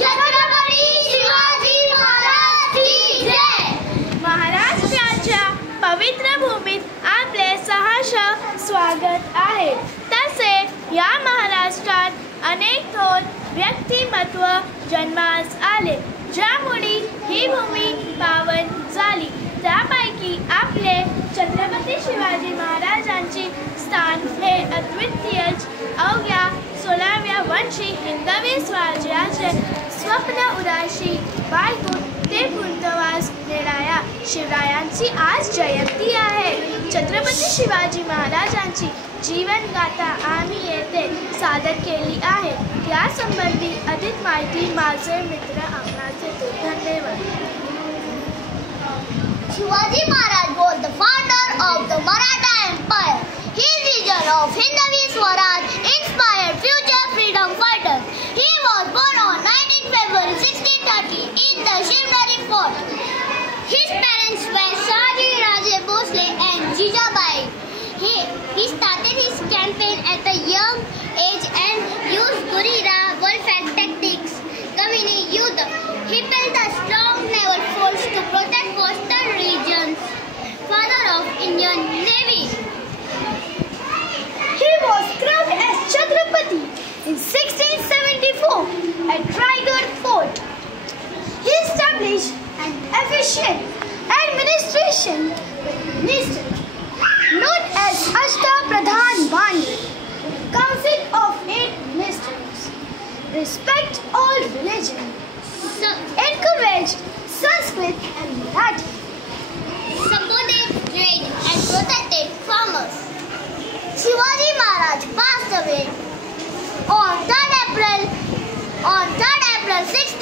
छत्रपती शिवाजी महाराज की जय. महाराष्ट्राच्या पवित्र भूमीत आपले सहर्ष स्वागत आहे. तसे या महाराष्ट्रात अनेक थोर व्यक्तिमत्व जन्मास आले, ज्यामुळे ही भूमी पावन झाली. त्यापैकी आपले छत्रपती शिवाजी महाराजांचे स्थान हे अद्वितीयच. अवघ्या 16व्या वर्षी हिंदवी स्वराज्याचे स्वप्न उराशी बाळगून ते पूर्णत्वास नेणाऱ्या शिवरायांची आज जयंती आहे. छत्रपती शिवाजी महाराजांची जीवनगाथा आम्ही येथे सादर केली आहे. यासंबंधी अधिक माहिती माझे मित्र आपणास देतो. धन्यवाद. Shivaji Maharaj was the founder of the Maratha Empire. His vision of Hindavi Swaraj inspired future freedom fighters. He was born on 19 February 1630 in the Shivneri Fort. His parents were Shahaji Raje Bhosle and Jijabai. He started his campaign at a young age and used guerrilla warfare tactics. Kamini Yuddha. He built a strong naval force to protect coastal regions. Father of Indian Navy. He was crowned as Chhatrapati in 1674 at Raigad Fort. He established an efficient administration with ministers known as Ashtapradhan Bani, Council of 8 ministers. Respect all religions. Encouraged Sanskrit and Marathi. Supported trade and protected farmers. Shivaji Maharaj passed away on 3rd April 16